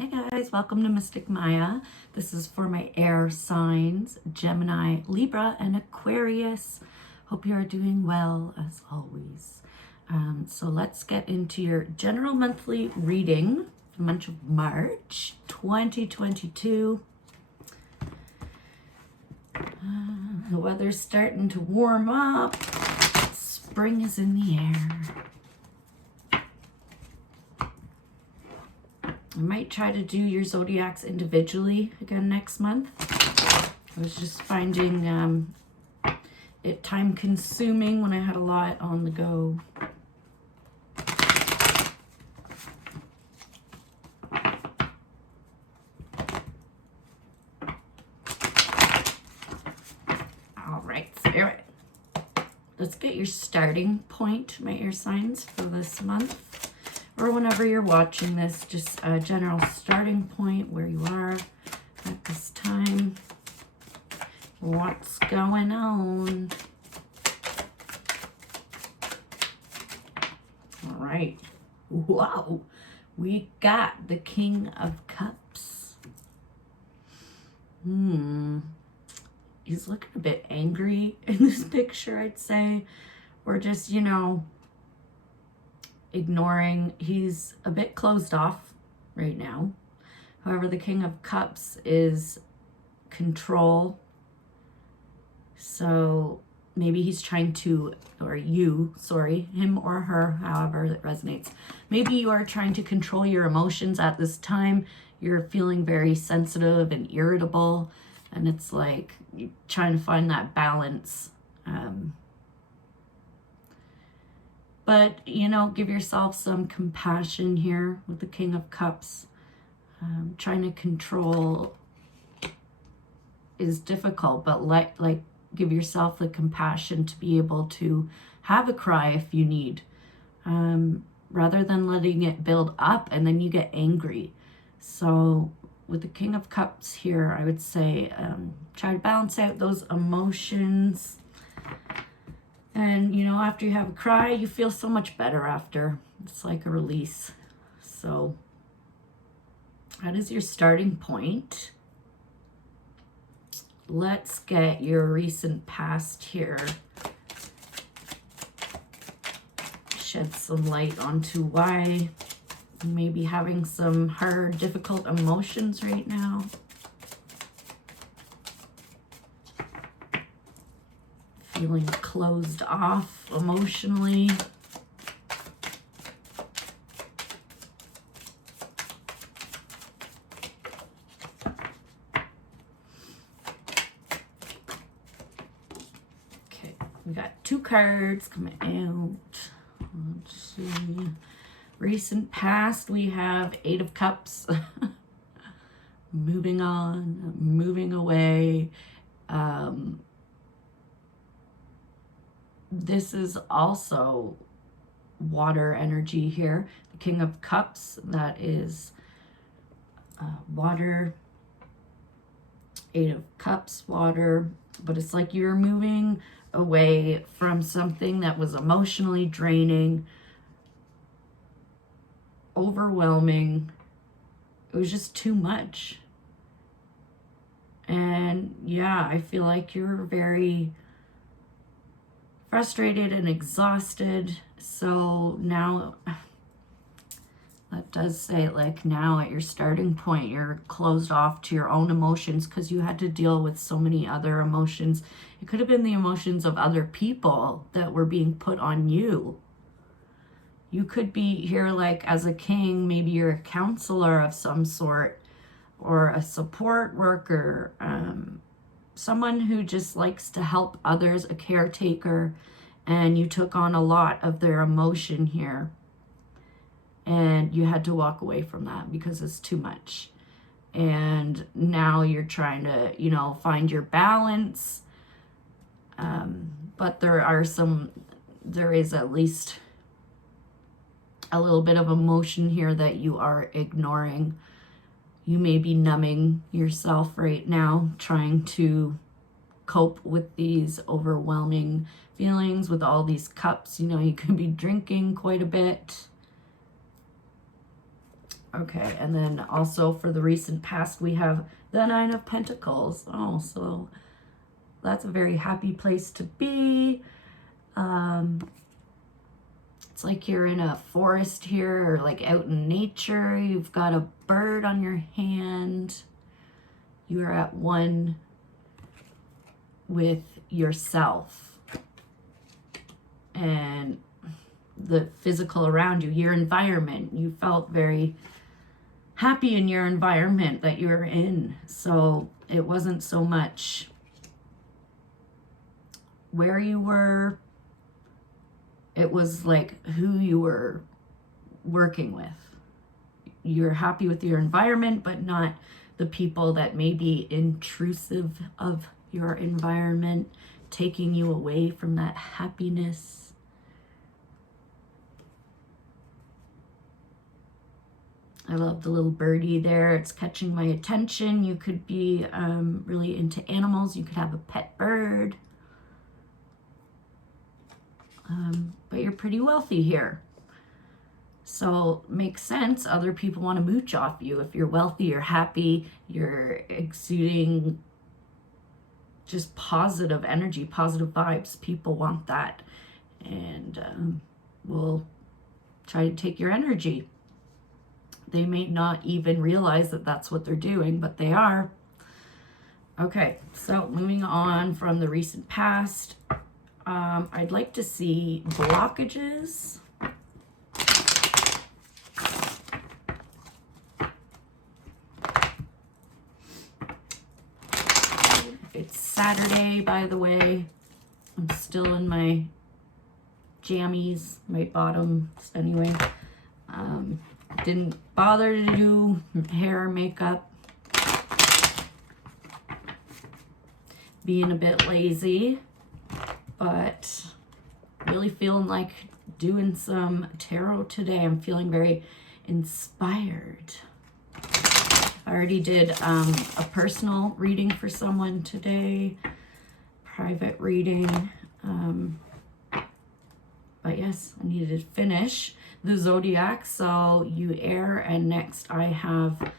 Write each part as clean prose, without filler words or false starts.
Hey guys, welcome to Mystic Maya. This is for my air signs, Gemini, Libra, and Aquarius. Hope you are doing well as always. So let's get into your general monthly reading for the month of March 2022. The weather's starting to warm up. Spring is in the air. I might try to do your zodiacs individually again next month. I was just finding it time consuming when I had a lot on the go. All right, Spirit. Let's get your starting point, my air signs, for this month. Or whenever you're watching this, just a general starting point where you are at this time. What's going on? All right. Wow. We got the King of Cups. He's looking a bit angry in this picture, I'd say. Or just, ignoring. He's a bit closed off right now. However, the King of Cups is control. So maybe he's trying to, or you, sorry, him or her, however it resonates. Maybe you are trying to control your emotions at this time. You're feeling very sensitive and irritable. And it's like you're trying to find that balance. But, give yourself some compassion here with the King of Cups. Trying to control is difficult, but give yourself the compassion to be able to have a cry if you need, rather than letting it build up and then you get angry. So with the King of Cups here, I would say try to balance out those emotions. And, after you have a cry, you feel so much better after. It's like a release. So that is your starting point. Let's get your recent past here. Shed some light onto why you may be having some hard, difficult emotions right now. Feeling closed off emotionally. Okay, we got two cards coming out. Let's see. Recent past, we have Eight of Cups. Moving on, moving away. This is also water energy here. The King of Cups, that is water. Eight of Cups, water. But it's like you're moving away from something that was emotionally draining, overwhelming. It was just too much. And yeah, I feel like you're very frustrated and exhausted. So now that does say like now at your starting point, you're closed off to your own emotions because you had to deal with so many other emotions. It could have been the emotions of other people that were being put on you. You could be here like as a king, maybe you're a counselor of some sort or a support worker, someone who just likes to help others, a caretaker, and you took on a lot of their emotion here. And you had to walk away from that because it's too much. And now you're trying to, find your balance. But there is at least a little bit of emotion here that you are ignoring. You may be numbing yourself right now, trying to cope with these overwhelming feelings with all these cups. You could be drinking quite a bit. Okay, and then also for the recent past, we have the Nine of Pentacles. Oh, so that's a very happy place to be. It's like you're in a forest here, or like out in nature. You've got a bird on your hand. You are at one with yourself and the physical around you, your environment. You felt very happy in your environment that you were in. So it wasn't so much where you were, it was like who you were working with. You're happy with your environment, but not the people that may be intrusive of your environment, taking you away from that happiness. I love the little birdie there. It's catching my attention. You could be really into animals. You could have a pet bird. But you're pretty wealthy here. So makes sense. Other people want to mooch off you. If you're wealthy, you're happy, you're exuding just positive energy, positive vibes. People want that. And will try to take your energy. They may not even realize that that's what they're doing, but they are. Okay, so moving on from the recent past, I'd like to see blockages. It's Saturday, by the way. I'm still in my jammies, my bottoms anyway. Didn't bother to do hair or makeup. Being a bit lazy, but really feeling like doing some tarot today. I'm feeling very inspired. I already did a personal reading for someone today, private reading. But yes, I needed to finish the zodiac. So you air, and next I have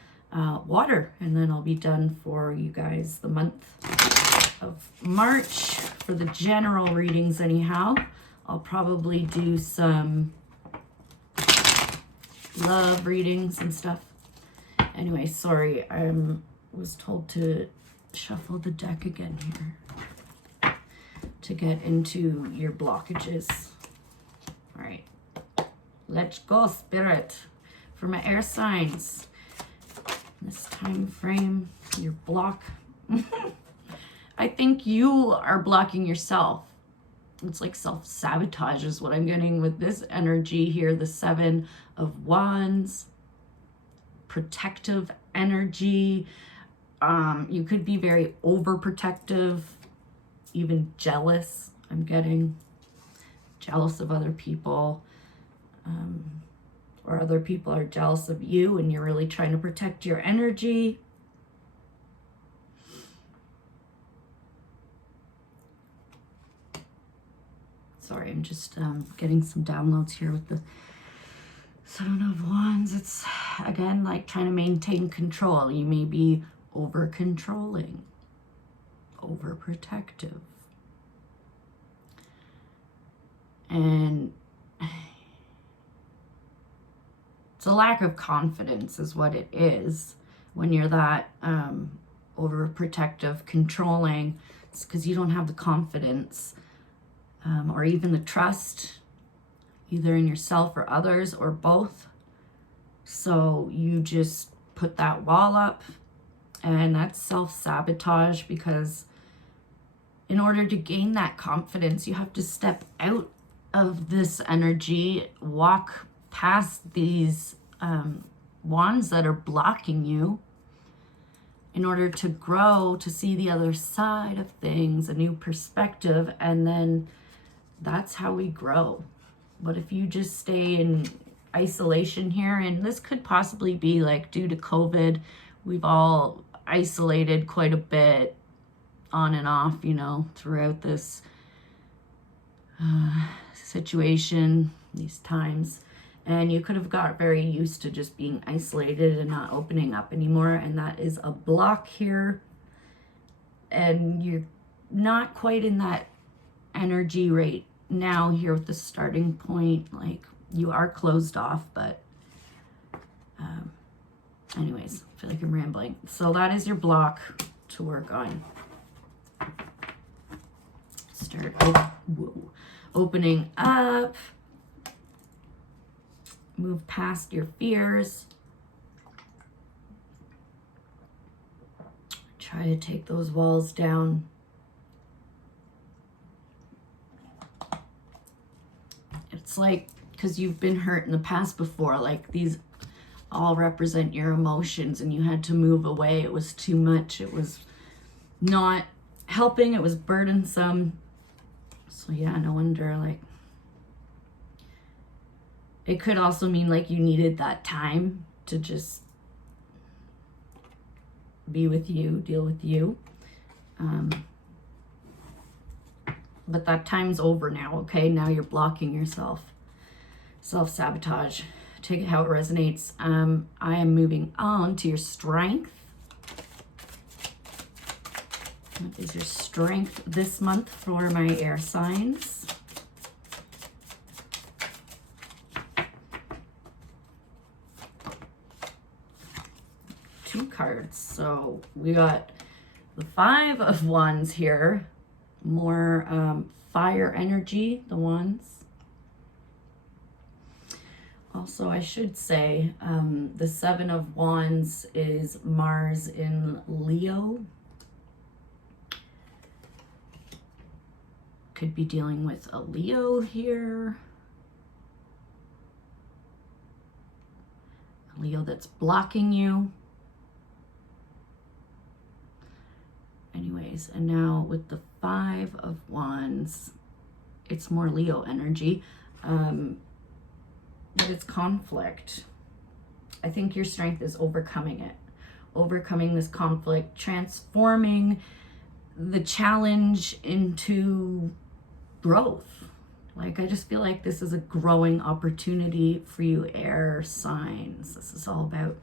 water, and then I'll be done for you guys the month of March for the general readings anyhow. I'll probably do some love readings and stuff. Anyway, sorry, I was told to shuffle the deck again here to get into your blockages. All right, let's go, Spirit, for my air signs. This time frame, your block. I think you are blocking yourself. It's like self-sabotage is what I'm getting with this energy here. The Seven of Wands, protective energy. You could be very overprotective, even jealous. I'm getting jealous of other people, or other people are jealous of you, and you're really trying to protect your energy. Sorry, I'm just getting some downloads here with the Seven of Wands. It's, again, like trying to maintain control. You may be over-controlling, overprotective. And it's a lack of confidence is what it is when you're that overprotective, controlling. It's because you don't have the confidence or even the trust, either in yourself or others or both. So you just put that wall up, and that's self-sabotage, because in order to gain that confidence, you have to step out of this energy, walk past these wands that are blocking you in order to grow, to see the other side of things, a new perspective, and then that's how we grow. But if you just stay in isolation here, and this could possibly be like due to COVID, we've all isolated quite a bit on and off, you know, throughout this situation, these times. And you could have got very used to just being isolated and not opening up anymore. And that is a block here. And you're not quite in that energy right now here with the starting point. Like, you are closed off, but anyways, I feel like I'm rambling. So that is your block to work on. Start opening up. Move past your fears. Try to take those walls down. It's like, because you've been hurt in the past before, like these all represent your emotions and you had to move away. It was too much. It was not helping. It was burdensome. So yeah, no wonder, like, it could also mean like you needed that time to just be with you, deal with you. But that time's over now, okay? Now you're blocking yourself. Self-sabotage. Take it how it resonates. I am moving on to your strength. What is your strength this month for my air signs? Two cards. So we got the 5 of Wands here. More fire energy, the Wands. Also, I should say, the 7 of Wands is Mars in Leo. Could be dealing with a Leo here. A Leo that's blocking you. Anyways, and now with the 5 of Wands, it's more Leo energy, but it's conflict. I think your strength is overcoming it, overcoming this conflict, transforming the challenge into growth. Like, I just feel like this is a growing opportunity for you air signs. This is all about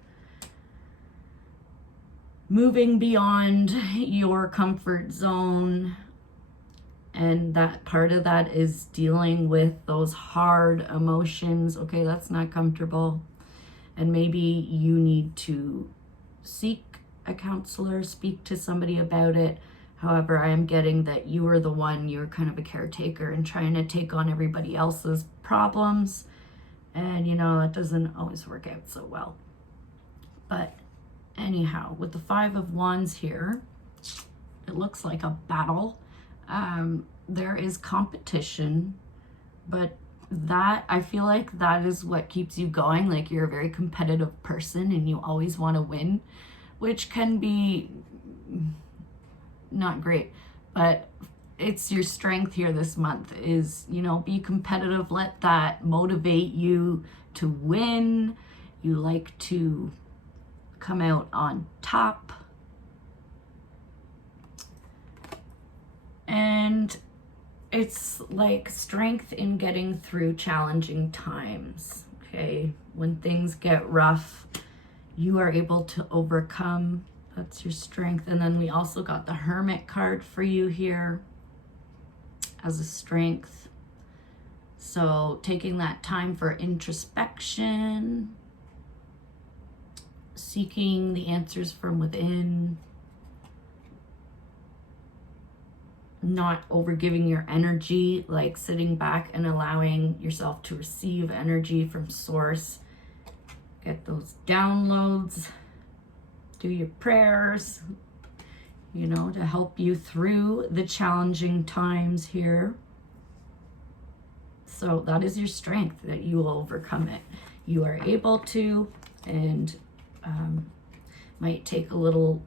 moving beyond your comfort zone, and that part of that is dealing with those hard emotions. Okay, that's not comfortable, and maybe you need to seek a counselor, speak to somebody about it. However, I am getting that you are the one, you're kind of a caretaker and trying to take on everybody else's problems, and you know, that doesn't always work out so well. But anyhow, with the 5 of Wands here, it looks like a battle. There is competition, but that, I feel like that is what keeps you going. Like, you're a very competitive person and you always want to win, which can be not great, but it's your strength here this month is, you know, be competitive. Let that motivate you to win. You like to come out on top. And it's like strength in getting through challenging times. Okay, when things get rough, you are able to overcome. That's your strength. And then we also got the Hermit card for you here as a strength. So taking that time for introspection, seeking the answers from within, not overgiving your energy, like sitting back and allowing yourself to receive energy from source. Get those downloads, do your prayers, you know, to help you through the challenging times here. So that is your strength, that you will overcome it. You are able to, and might take a little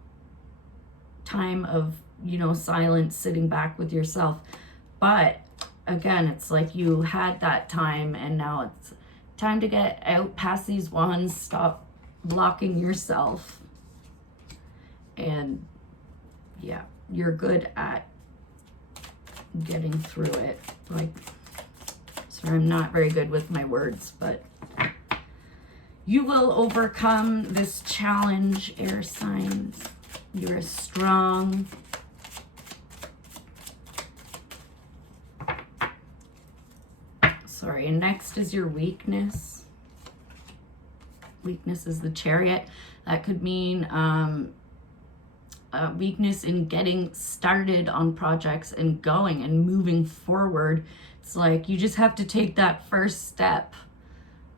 time of, you know, silence, sitting back with yourself. But again, it's like you had that time and now it's time to get out past these wands, stop blocking yourself. And yeah, you're good at getting through it. Like, sorry, I'm not very good with my words, but You will overcome this challenge, air signs. You're strong. Sorry, and next is your weakness. Weakness is the Chariot. That could mean a weakness in getting started on projects and going and moving forward. It's like you just have to take that first step,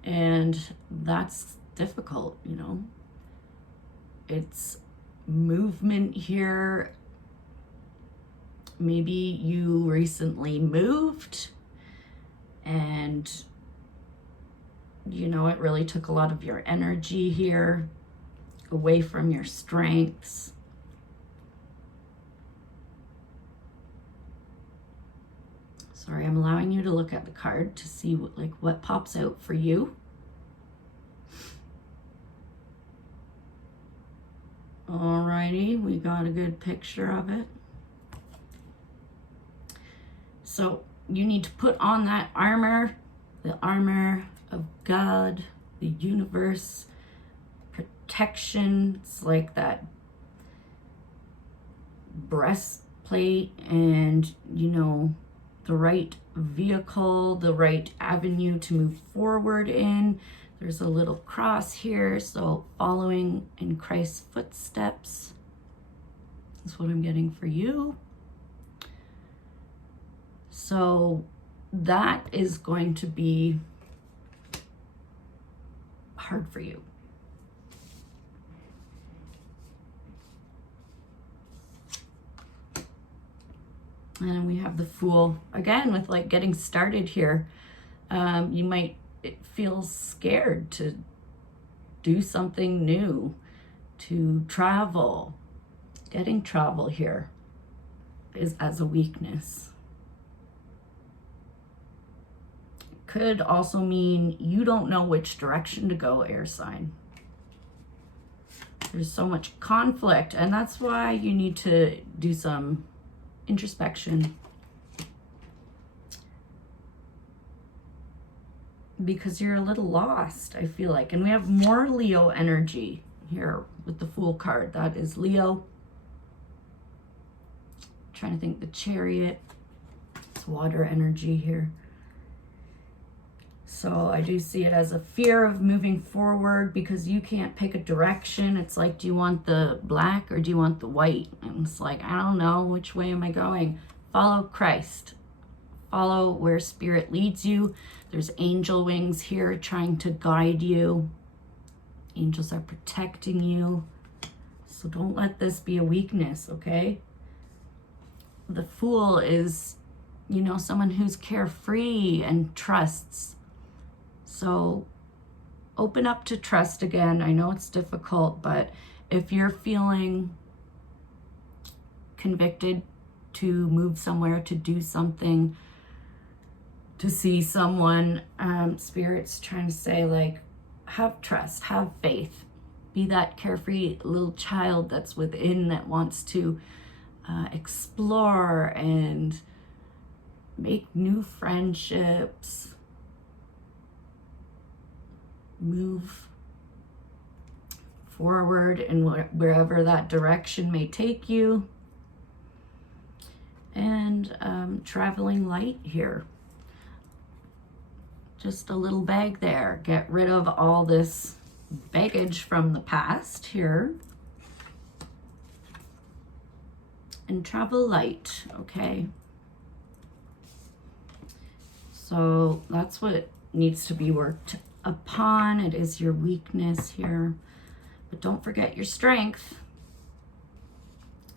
and that's difficult, you know. It's movement here. Maybe you recently moved and you know it really took a lot of your energy here away from your strengths. Sorry, I'm allowing you to look at the card to see what pops out for you. Alrighty, we got a good picture of it. So you need to put on that armor, the armor of God, the universe, protection. It's like that breastplate and, you know, the right vehicle, the right avenue to move forward in. There's a little cross here, so following in Christ's footsteps is what I'm getting for you. So that is going to be hard for you. And we have the Fool again with like getting started here. You might feel scared to do something new, to travel. Getting travel here is as a weakness. Could also mean you don't know which direction to go, air sign. There's so much conflict, and that's why you need to do some introspection, because you're a little lost, I feel like. And we have more Leo energy here with the Fool card. That is Leo. Trying to think, the Chariot, it's water energy here. So I do see it as a fear of moving forward because you can't pick a direction. It's like, do you want the black or do you want the white? And it's like, I don't know, which way am I going? Follow Christ. Follow where Spirit leads you. There's angel wings here trying to guide you. Angels are protecting you. So don't let this be a weakness, okay? The Fool is, you know, someone who's carefree and trusts. So open up to trust again. I know it's difficult, but if you're feeling convicted to move somewhere, to do something, to see someone, Spirit's trying to say, like, have trust, have faith. Be that carefree little child that's within that wants to explore and make new friendships. Move forward in wherever that direction may take you. And traveling light here. Just a little bag there. Get rid of all this baggage from the past here. And travel light, okay? So that's what needs to be worked upon. It is your weakness here, but don't forget your strength.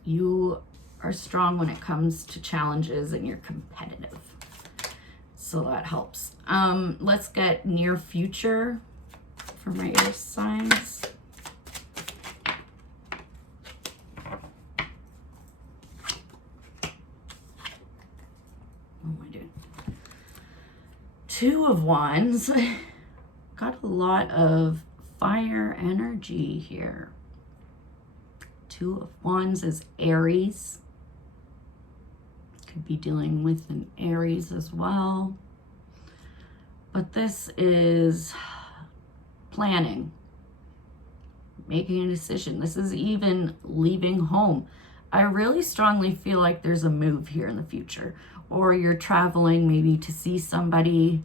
You are strong when it comes to challenges and you're competitive, so that helps. Let's get near future for my air signs. What am I doing? Two of Wands. Got a lot of fire energy here. Two of Wands is Aries. Could be dealing with an Aries as well. But this is planning, making a decision. This is even leaving home. I really strongly feel like there's a move here in the future, or you're traveling maybe to see somebody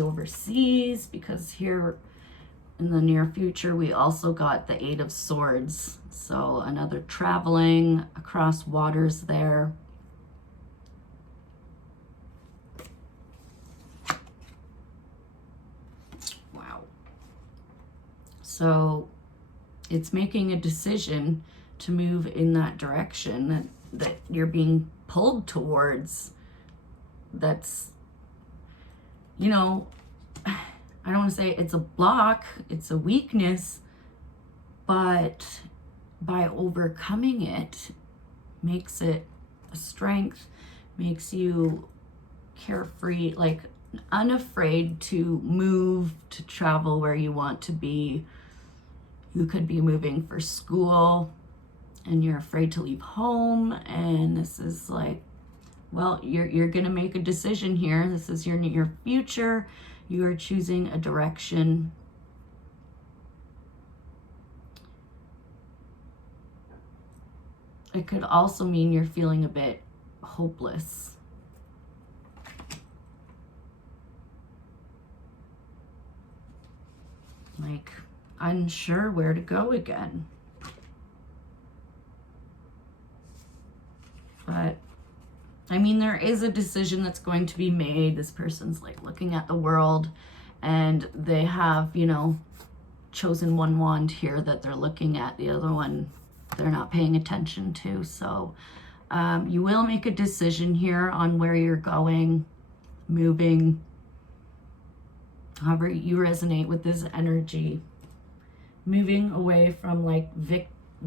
overseas, because here in the near future we also got the Eight of Swords, so another traveling across waters there. Wow. So it's making a decision to move in that direction that you're being pulled towards. That's, you know, I don't want to say it's a block, it's a weakness, but by overcoming it makes it a strength, makes you carefree, like unafraid to move, to travel where you want to be. You could be moving for school and you're afraid to leave home, and this is like, well, you're gonna make a decision here. This is your future. You are choosing a direction. It could also mean you're feeling a bit hopeless. Like unsure where to go again. But I mean, there is a decision that's going to be made. This person's like looking at the world, and they have, you know, chosen one wand here that they're looking at. The other one they're not paying attention to. So you will make a decision here on where you're going, moving, however you resonate with this energy. Moving away from like victim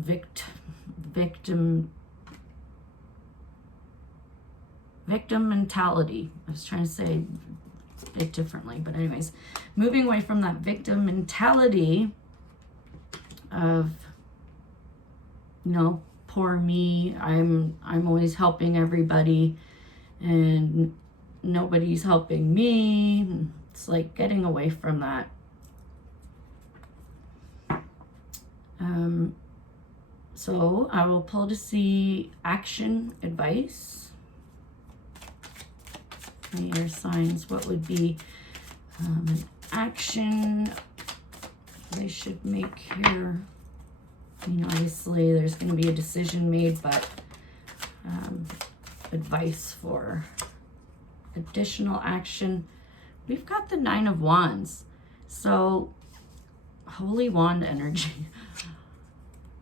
mentality. I was trying to say it differently, but anyways, moving away from that victim mentality of, you know, poor me, I'm always helping everybody and nobody's helping me. It's like getting away from that. So I will pull to see action advice. Air signs, what would be an action they should make here? I mean, obviously there's going to be a decision made, but advice for additional action. We've got the Nine of Wands, so holy wand energy.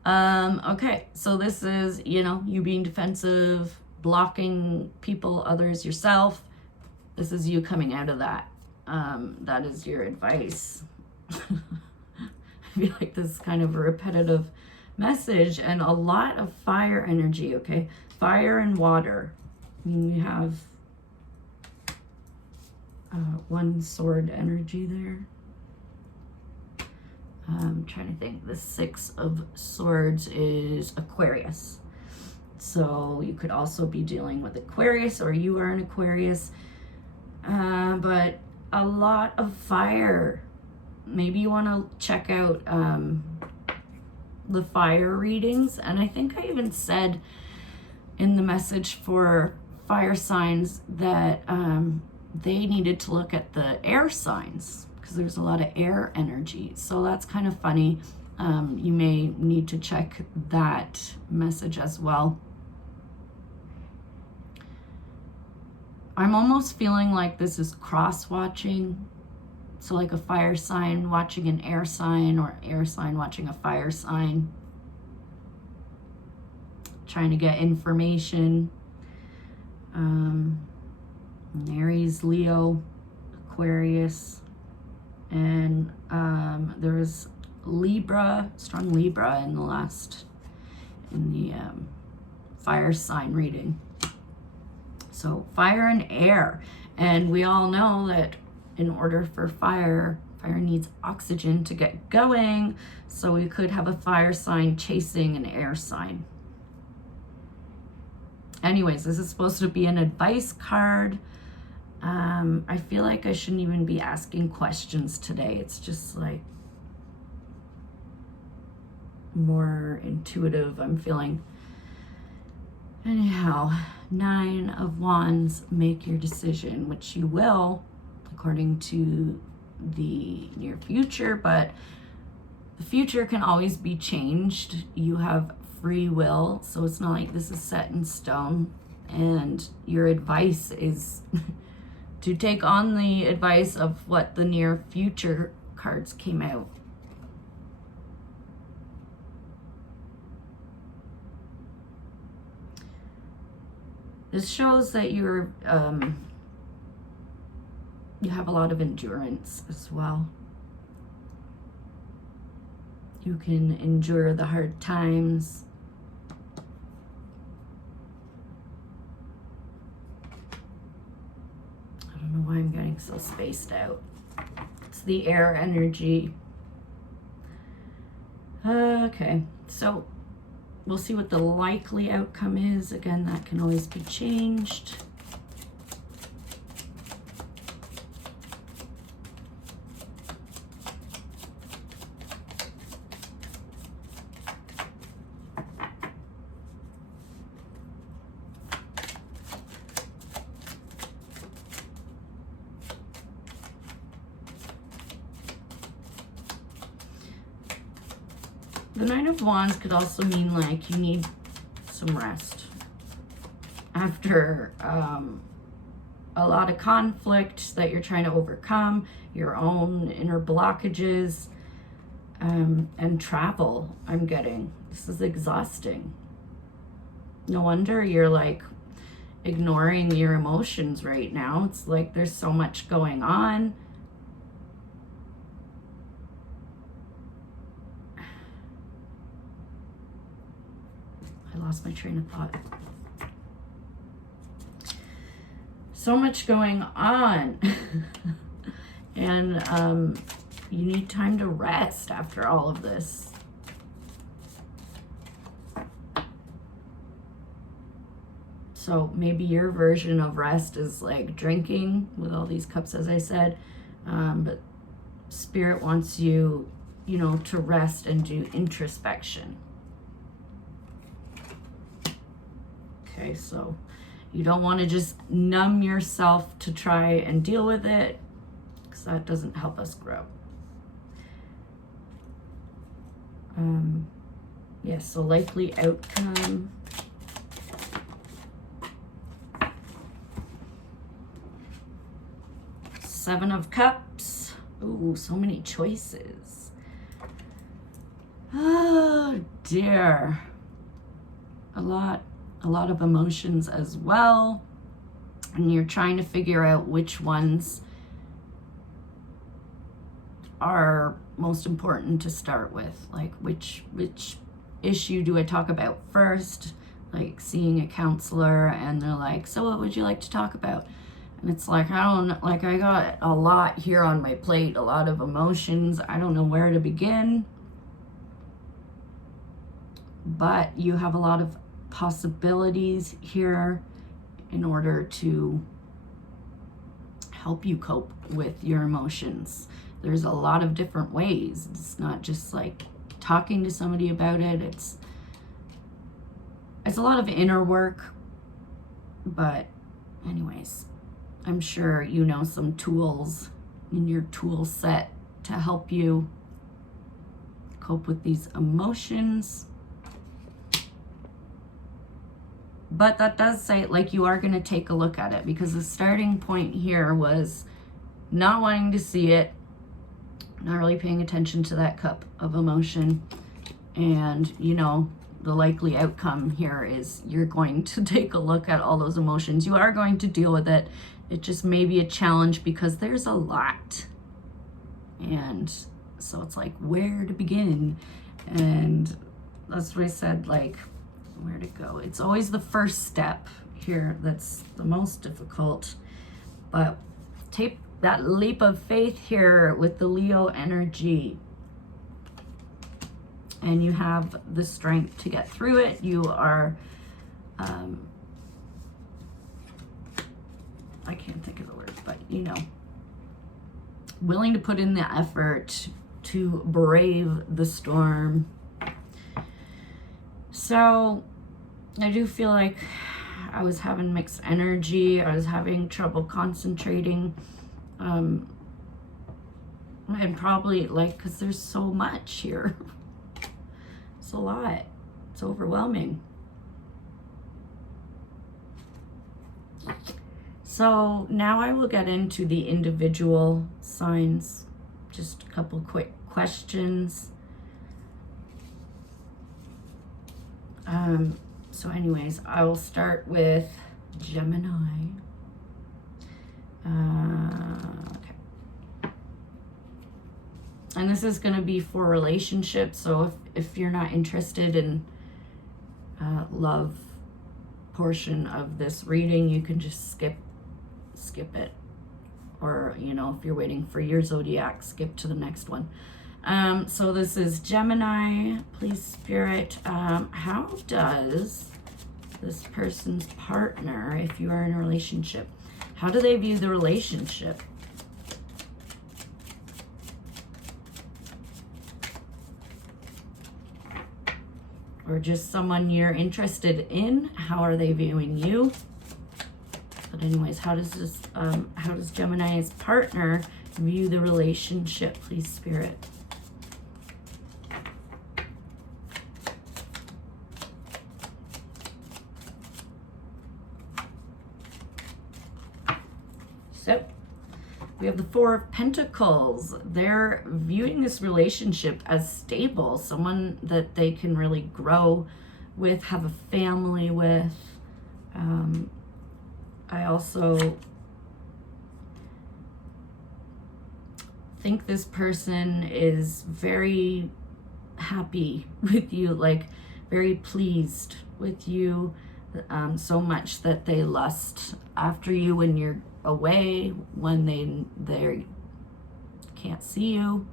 Okay, so this is, you know, you being defensive, blocking people, others, yourself. This is you coming out of that. That is your advice. I feel like this is kind of a repetitive message, and a lot of fire energy, okay? Fire and water. I mean, we have one sword energy there. I'm trying to think. The Six of Swords is Aquarius. So you could also be dealing with Aquarius, or you are an Aquarius. But a lot of fire. Maybe you want to check out the fire readings. And I think I even said in the message for fire signs that they needed to look at the air signs, because there's a lot of air energy. So that's kind of funny. You may need to check that message as well. I'm almost feeling like this is cross-watching. So like a fire sign watching an air sign, or air sign watching a fire sign. Trying to get information. Aries, Leo, Aquarius. And there's Libra, strong Libra in the fire sign reading. So fire and air. And we all know that in order for fire needs oxygen to get going. So we could have a fire sign chasing an air sign. Anyways, this is supposed to be an advice card. I feel like I shouldn't even be asking questions today. It's just like more intuitive, I'm feeling. Anyhow, 9 of Wands, make your decision, which you will, according to the near future, but the future can always be changed. You have free will, so it's not like this is set in stone. And your advice is to take on the advice of what the near future cards came out. This shows that you're you have a lot of endurance as well. You can endure the hard times. I don't know why I'm getting so spaced out. It's the air energy. Okay, so we'll see what the likely outcome is. Again, that can always be changed. The 9 of Wands could also mean like you need some rest after a lot of conflict that you're trying to overcome, your own inner blockages, and travel. I'm getting this is exhausting. No wonder you're like ignoring your emotions right now. It's like there's so much going on. I lost my train of thought. So much going on. And you need time to rest after all of this. So maybe your version of rest is like drinking with all these cups, as I said. But Spirit wants you, you know, to rest and do introspection. Okay, so you don't want to just numb yourself to try and deal with it, because that doesn't help us grow. Yes, so likely outcome. Seven of Cups. Ooh, so many choices. Oh dear. A lot of emotions as well. And you're trying to figure out which ones are most important to start with. Like which issue do I talk about first? Like seeing a counselor and they're like, so what would you like to talk about? And it's like, I got a lot here on my plate, a lot of emotions. I don't know where to begin. But you have a lot of possibilities here in order to help you cope with your emotions. There's a lot of different ways. It's not just like talking to somebody about it. It's a lot of inner work. But anyways, I'm sure you know some tools in your tool set to help you cope with these emotions. But that does say like you are going to take a look at it, because the starting point here was not wanting to see it, not really paying attention to that cup of emotion. And, you know, the likely outcome here is you're going to take a look at all those emotions. You are going to deal with it. It just may be a challenge because there's a lot. And so it's like, where to begin? And that's what I said, like, where to go. It's always the first step here that's the most difficult. But take that leap of faith here with the Leo energy. And you have the strength to get through it. You are I can't think of the word, but you know, willing to put in the effort to brave the storm. So I do feel like I was having mixed energy. I was having trouble concentrating. And probably like, because there's so much here. It's a lot. It's overwhelming. So now I will get into the individual signs. Just a couple quick questions. So anyways, I will start with Gemini. Okay. And this is going to be for relationships. So if you're not interested in love portion of this reading, you can just skip it. Or, you know, if you're waiting for your zodiac, skip to the next one. So this is Gemini. Please, Spirit, how does this person's partner, if you are in a relationship, how do they view the relationship? Or just someone you're interested in, how are they viewing you? But anyways, how does Gemini's partner view the relationship, please, Spirit? So we have the Four of Pentacles. They're viewing this relationship as stable, someone that they can really grow with, have a family with. I also think this person is very happy with you, like very pleased with you, so much that they lust after you when you're away, when they can't see you.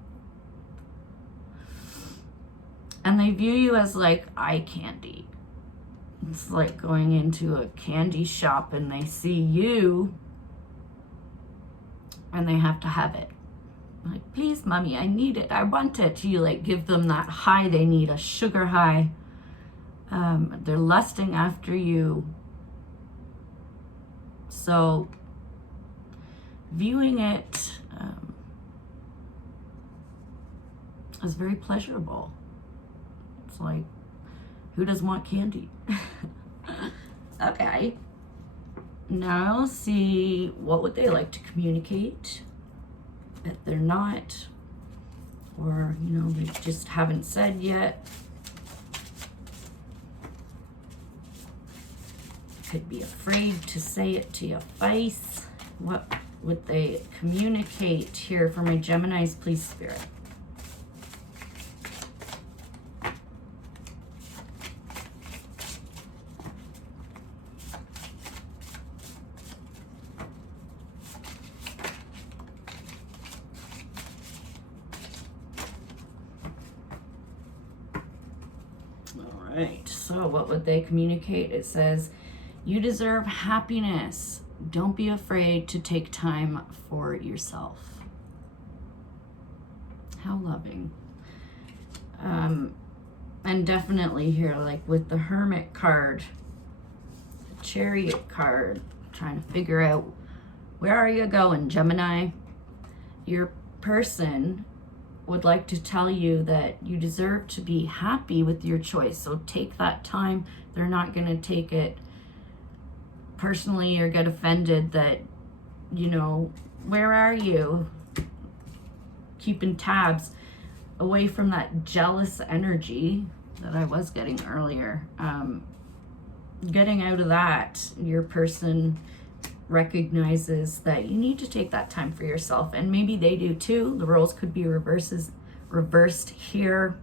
And they view you as like eye candy. It's like going into a candy shop and they see you and they have to have it. Like, please, mommy, I need it. I want it. You like give them that high they need, a sugar high. They're lusting after you. So viewing it is very pleasurable. It's like, who doesn't want candy? Okay. Now see, what would they like to communicate that they're not, or, you know, they just haven't said yet. Could be afraid to say it to your face. What would they communicate here for my Geminis, please, Spirit? All right, so what would they communicate? It says, you deserve happiness. Don't be afraid to take time for yourself. How loving. And definitely here, like with the Hermit card, the Chariot card, trying to figure out, where are you going, Gemini? Your person would like to tell you that you deserve to be happy with your choice. So take that time. They're not going to take it personally or get offended that, you know, where are you? Keeping tabs away from that jealous energy that I was getting earlier. Getting out of that, your person recognizes that you need to take that time for yourself, and maybe they do too. The roles could be reversed here.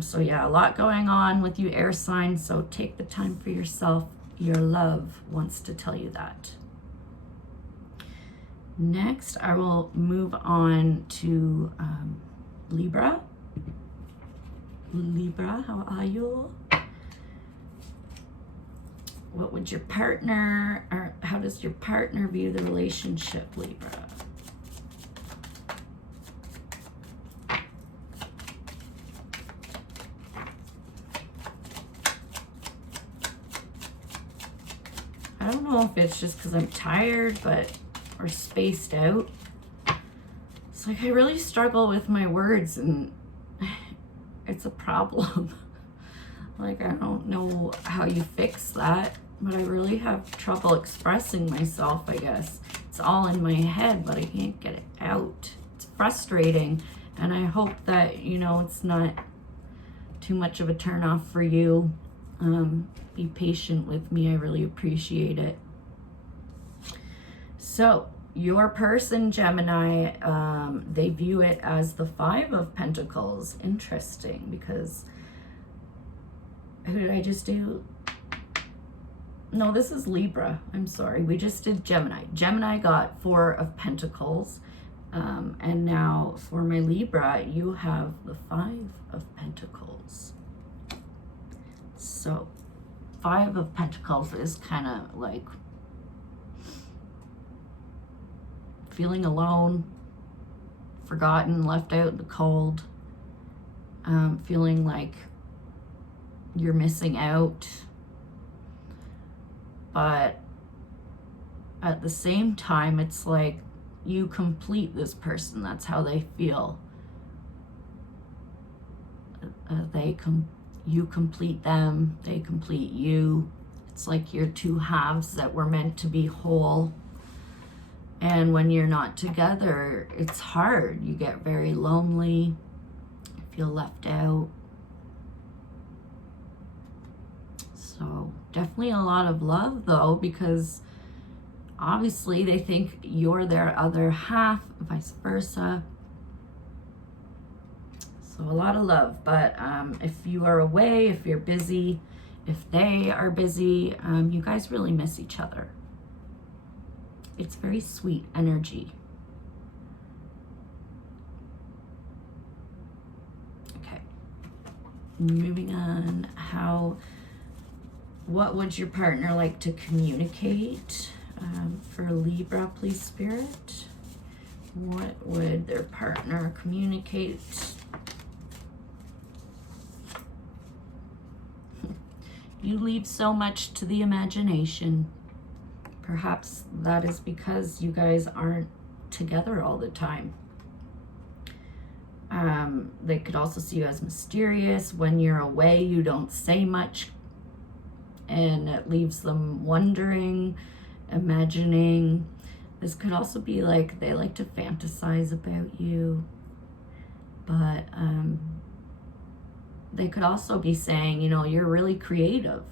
So yeah, a lot going on with you air signs, so take the time for yourself. Your love wants to tell you that. Next, I will move on to Libra. Libra, how are you? What would your partner, or how does your partner view the relationship, Libra? I don't know if it's just because I'm tired, or spaced out. It's like I really struggle with my words, and it's a problem. Like, I don't know how you fix that, but I really have trouble expressing myself, I guess. It's all in my head, but I can't get it out. It's frustrating, and I hope that, you know, it's not too much of a turnoff for you. Be patient with me. I really appreciate it. So, your person, Gemini, they view it as the Five of Pentacles. Interesting, because who did I just do? No, this is Libra. I'm sorry. We just did Gemini. Gemini got Four of Pentacles. And now for my Libra, you have the Five of Pentacles. So, Five of Pentacles is kind of like feeling alone, forgotten, left out in the cold, feeling like you're missing out. But at the same time, it's like you complete this person. That's how they feel. You complete them, they complete you. It's like you're two halves that were meant to be whole. And when you're not together, it's hard. You get very lonely, feel left out. So definitely a lot of love though, because obviously they think you're their other half, vice versa. So a lot of love, but if you are away, if you're busy, if they are busy, you guys really miss each other. It's very sweet energy. Okay, moving on. What would your partner like to communicate? For Libra, please, Spirit. What would their partner communicate? You leave so much to the imagination. Perhaps that is because you guys aren't together all the time. They could also see you as mysterious. When you're away, you don't say much, and it leaves them wondering, imagining. This could also be like they like to fantasize about you, but they could also be saying, you know, you're really creative,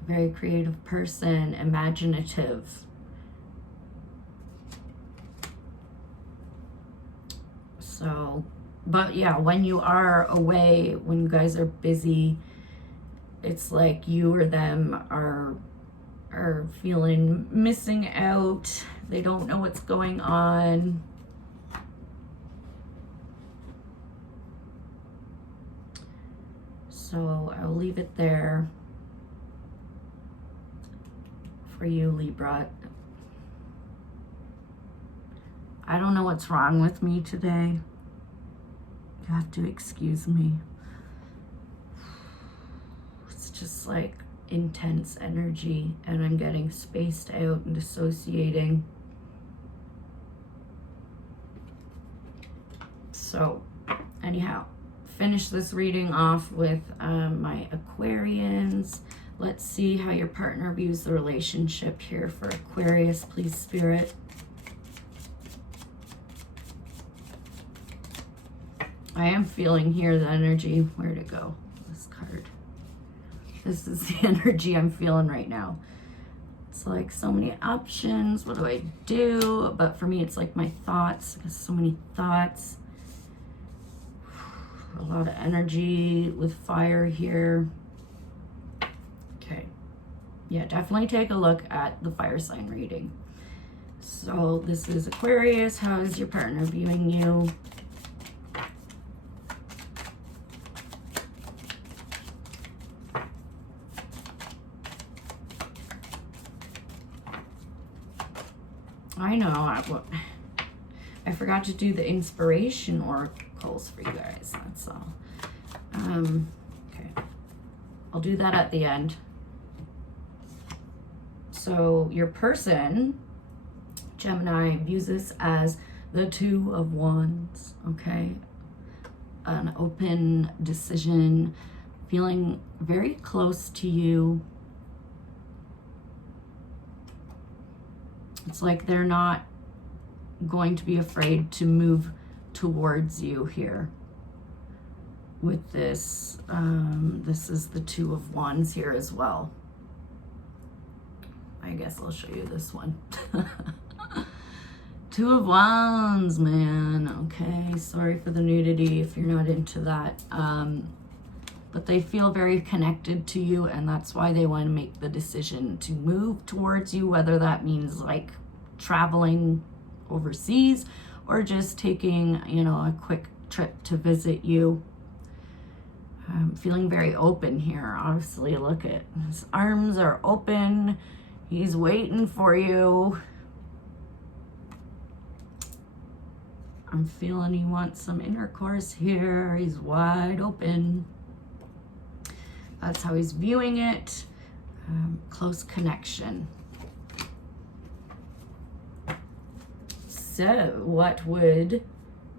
a very creative person, imaginative. So, but yeah, when you are away, when you guys are busy, it's like you or them are feeling missing out. They don't know what's going on. So I'll leave it there for you, Libra. I don't know what's wrong with me today. You have to excuse me. It's just like intense energy, and I'm getting spaced out and dissociating. So anyhow, finish this reading off with my Aquarians. Let's see how your partner views the relationship here for Aquarius, please, Spirit. I am feeling here the energy. Where'd it go? This card. This is the energy I'm feeling right now. It's like so many options. What do I do? But for me, it's like my thoughts. Because so many thoughts. A lot of energy with fire here. Okay. Yeah, definitely take a look at the fire sign reading. So this is Aquarius. How is your partner viewing you? I know. I forgot to do the inspiration oracles for you guys. That's all. Okay. I'll do that at the end. So your person, Gemini, views this as the Two of Wands, okay? An open decision, feeling very close to you. It's like they're not going to be afraid to move towards you here with this. This is the Two of Wands here as well. I guess I'll show you this one. Two of Wands, man. Okay, sorry for the nudity if you're not into that. But they feel very connected to you, and that's why they want to make the decision to move towards you, whether that means like traveling overseas or just taking, you know, a quick trip to visit you. I'm feeling very open here. Obviously, look at his arms are open. He's waiting for you. I'm feeling he wants some intercourse here. He's wide open. That's how he's viewing it. Close connection. So, what would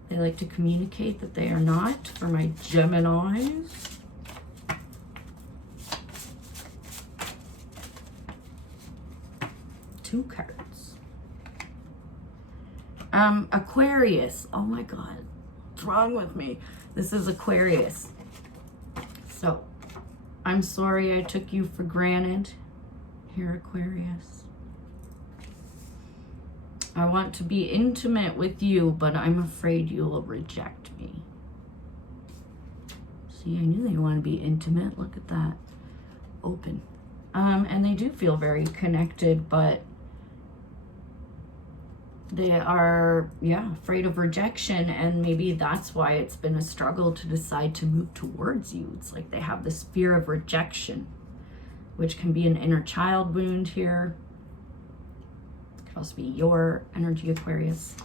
they like to communicate that they are not for my Geminis? Two cards. Aquarius. Oh my God. What's wrong with me? This is Aquarius. So, I'm sorry I took you for granted. Here, Aquarius. I want to be intimate with you, but I'm afraid you'll reject me. See, I knew they want to be intimate. Look at that. Open. And they do feel very connected, but they are, afraid of rejection, and maybe that's why it's been a struggle to decide to move towards you. It's like they have this fear of rejection, which can be an inner child wound here. It could also be your energy, Aquarius.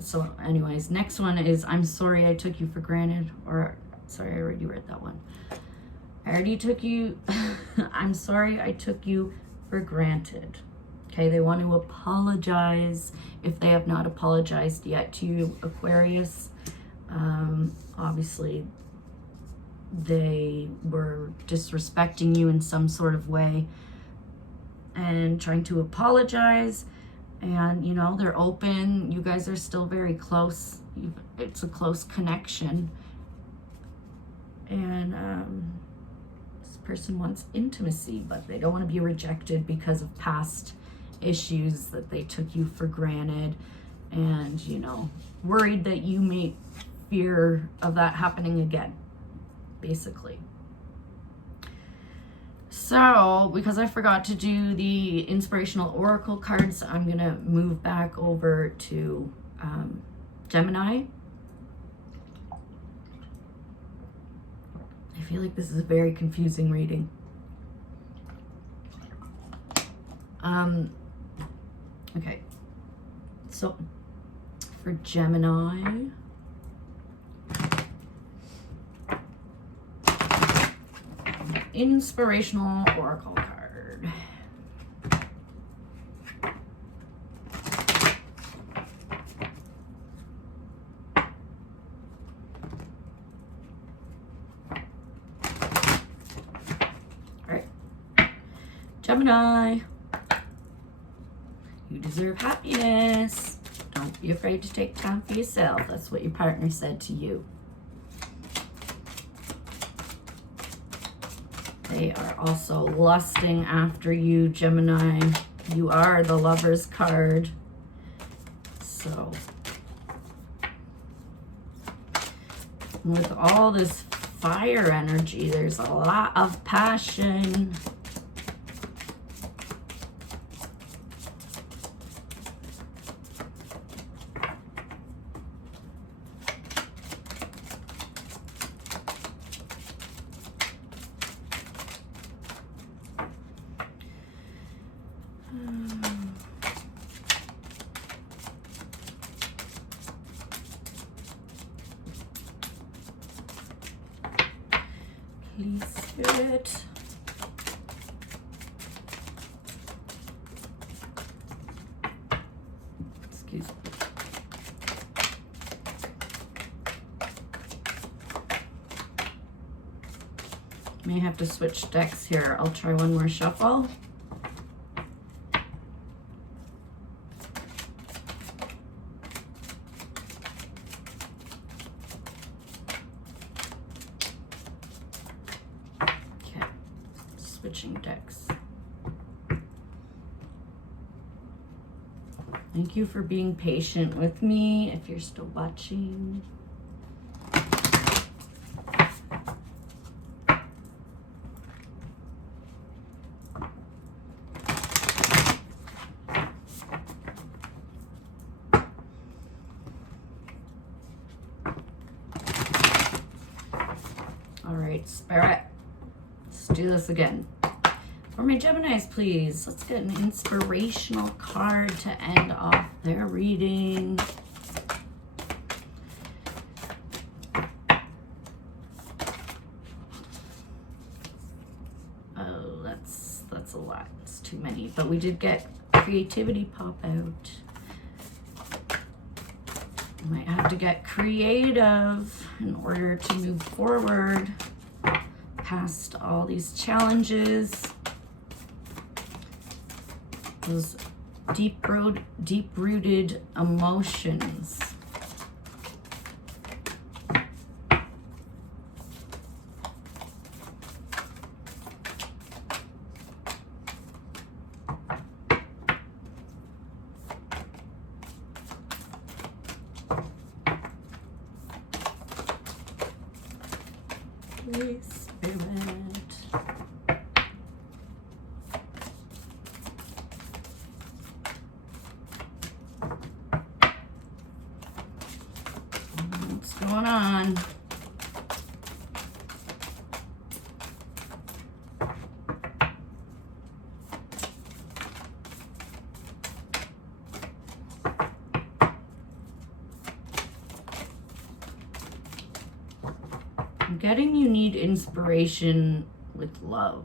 So anyways, next one is, I'm sorry I took you for granted, or sorry, I already read that one. I already took you, I'm sorry I took you for granted. Okay, they want to apologize if they have not apologized yet to you, Aquarius. Obviously, they were disrespecting you in some sort of way and trying to apologize. And, you know, they're open. You guys are still very close. It's a close connection. And this person wants intimacy, but they don't want to be rejected because of past issues that they took you for granted, and, you know, worried that you may fear of that happening again, basically. So, because I forgot to do the inspirational oracle cards, I'm gonna move back over to Gemini. I feel like this is a very confusing reading. Okay, so for Gemini, inspirational oracle card. All right, Gemini. You deserve happiness. Don't be afraid to take time for yourself. That's what your partner said to you. They are also lusting after you, Gemini. You are the Lover's card. So, with all this fire energy, there's a lot of passion. Please, Spirit. Excuse me. May have to switch decks here. I'll try one more shuffle. Okay, switching decks. Thank you for being patient with me if you're still watching. All right, Spirit, let's do this again. For my Geminis, please, let's get an inspirational card to end off their reading. Oh, that's a lot. It's too many, but we did get creativity pop out. Might have to get creative in order to move forward past all these challenges. Those deep-rooted emotions. Please, Spirit. What's going on? I'm getting you need inspiration with love.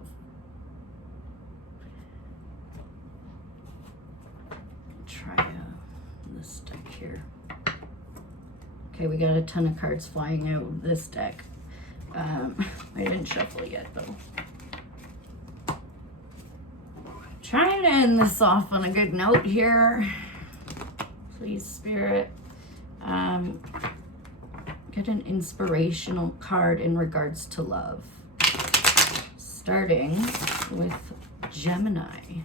Try this deck here. Okay, we got a ton of cards flying out of this deck. I didn't shuffle yet though. Trying to end this off on a good note here. Please, Spirit. Get an inspirational card in regards to love. Starting with Gemini.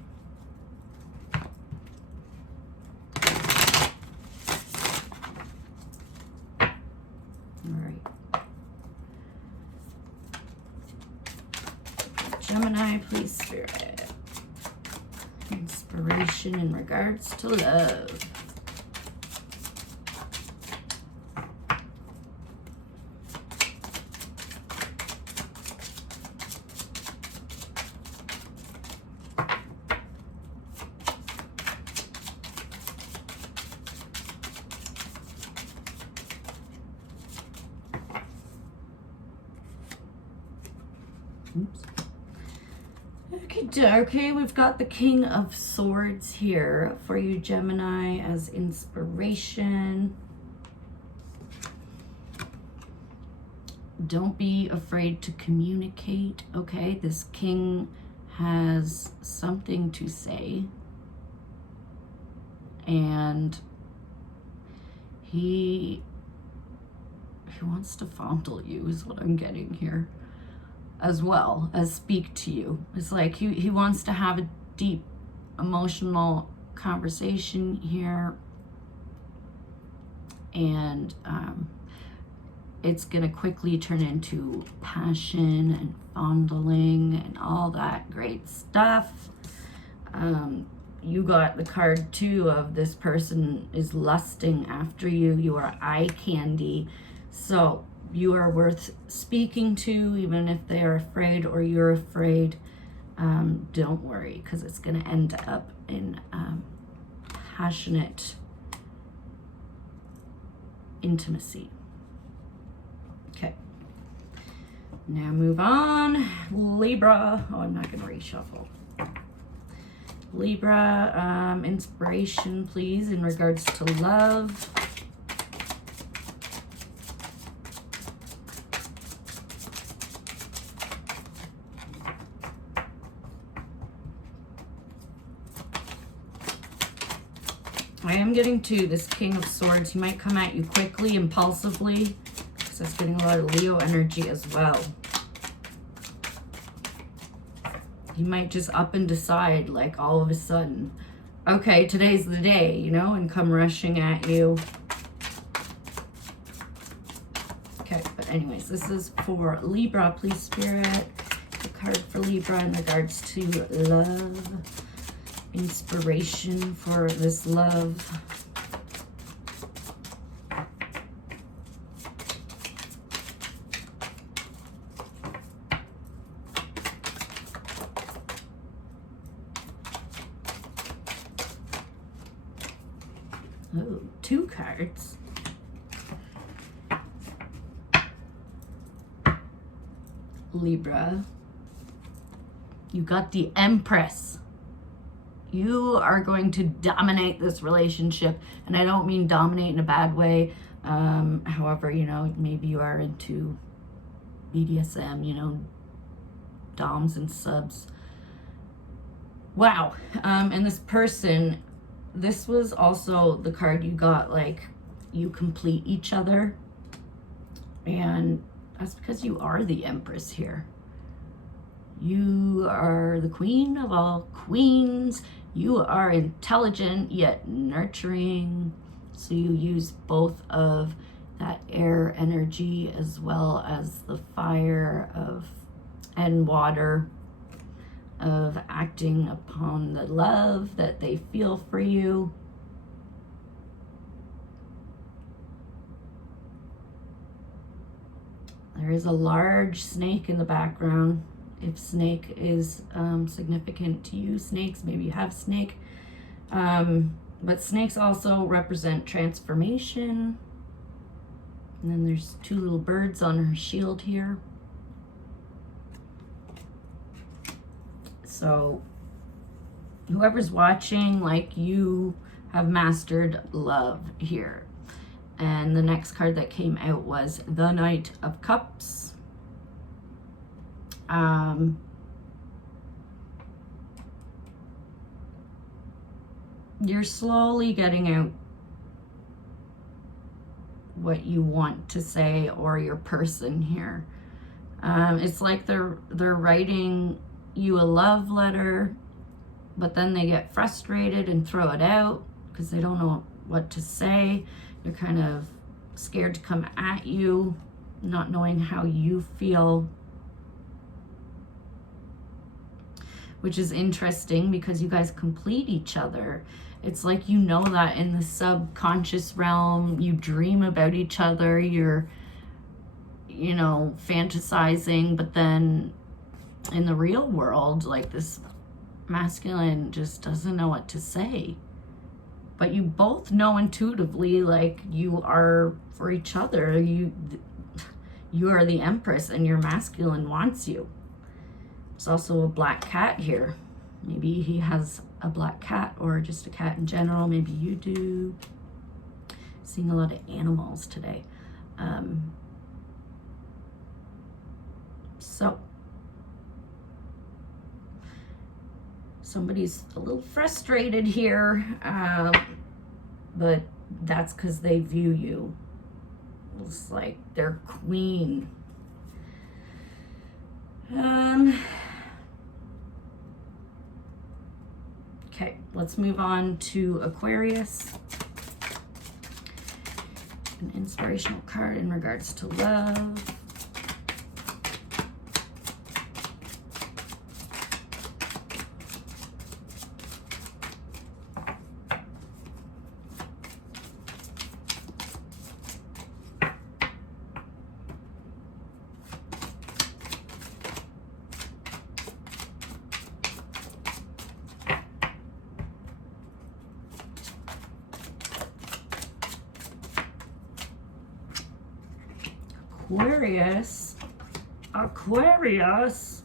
All right. Gemini, please, Spirit. Inspiration in regards to love. Oops. Okay, we've got the King of Swords here for you, Gemini, as inspiration. Don't be afraid to communicate, okay? This king has something to say. And he wants to fondle you is what I'm getting here, as well as speak to you. It's like he wants to have a deep emotional conversation here, and it's gonna quickly turn into passion and fondling and all that great stuff. You got the card too of this person is lusting after you. You are eye candy. So you are worth speaking to, even if they are afraid or you're afraid. Don't worry, because it's going to end up in passionate intimacy. Okay. Now move on. Libra. Oh, I'm not going to reshuffle. Libra, inspiration, please, in regards to love. I am getting to this King of Swords. He might come at you quickly, impulsively, because that's getting a lot of Leo energy as well. He might just up and decide, like, all of a sudden, okay, today's the day, you know, and come rushing at you. Okay, but anyways, this is for Libra. Please, Spirit, a card for Libra in regards to love. Inspiration for this love. Oh, 2 cards. Libra. You got the Empress. You are going to dominate this relationship. And I don't mean dominate in a bad way. However, you know, maybe you are into BDSM, you know, doms and subs. Wow. And this person, this was also the card you got, like, you complete each other. And that's because you are the Empress here. You are the queen of all queens. You are intelligent yet nurturing. So you use both of that air energy as well as the fire of and water of acting upon the love that they feel for you. There is a large snake in the background. If snake is significant to you, snakes, maybe you have snake. But snakes also represent transformation. And then there's 2 little birds on her shield here. So whoever's watching, like, you have mastered love here. And the next card that came out was the Knight of Cups. You're slowly getting out what you want to say, or your person here. It's like they're writing you a love letter, but then they get frustrated and throw it out because they don't know what to say. They're kind of scared to come at you, not knowing how you feel. Which is interesting because you guys complete each other. It's like, you know, that in the subconscious realm, you dream about each other, you're, you know, fantasizing, but then in the real world, like, this masculine just doesn't know what to say. But you both know intuitively, like, you are for each other. You are the Empress and your masculine wants you. There's also a black cat here. Maybe he has a black cat, or just a cat in general. Maybe you do. Seeing a lot of animals today. So somebody's a little frustrated here, but that's because they view you. It's like they're queen. Okay, let's move on to Aquarius. An inspirational card in regards to love. Aquarius, Aquarius,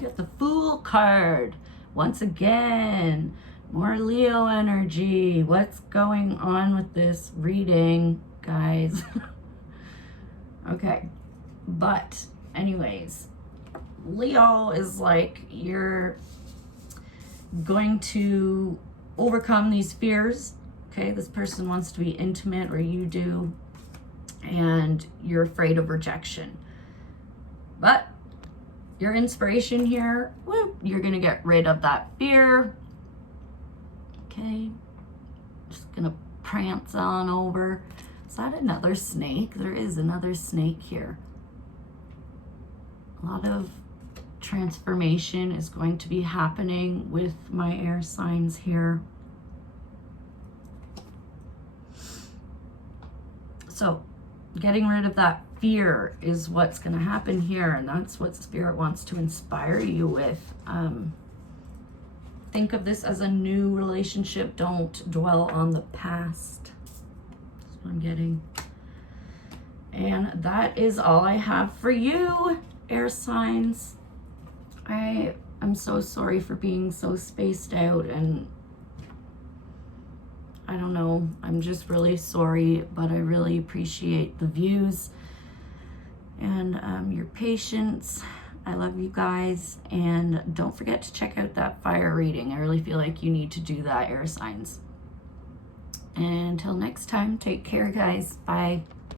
get the Fool card. Once again, more Leo energy. What's going on with this reading, guys? Okay, but anyways, Leo is like, you're going to overcome these fears. Okay, this person wants to be intimate, or you do, and you're afraid of rejection. But your inspiration here, whoop, you're gonna get rid of that fear. Okay, just gonna prance on over. Is that another snake? There is another snake here. A lot of transformation is going to be happening with my air signs here. So getting rid of that fear is what's going to happen here, and that's what Spirit wants to inspire you with. Think of this as a new relationship. Don't dwell on the past. That's what I'm getting. And that is all I have for you, air signs. I'm so sorry for being so spaced out, and I don't know, I'm just really sorry, but I really appreciate the views and your patience. I love you guys, and don't forget to check out that fire reading. I really feel like you need to do that, air signs. And until next time, take care, guys. Bye.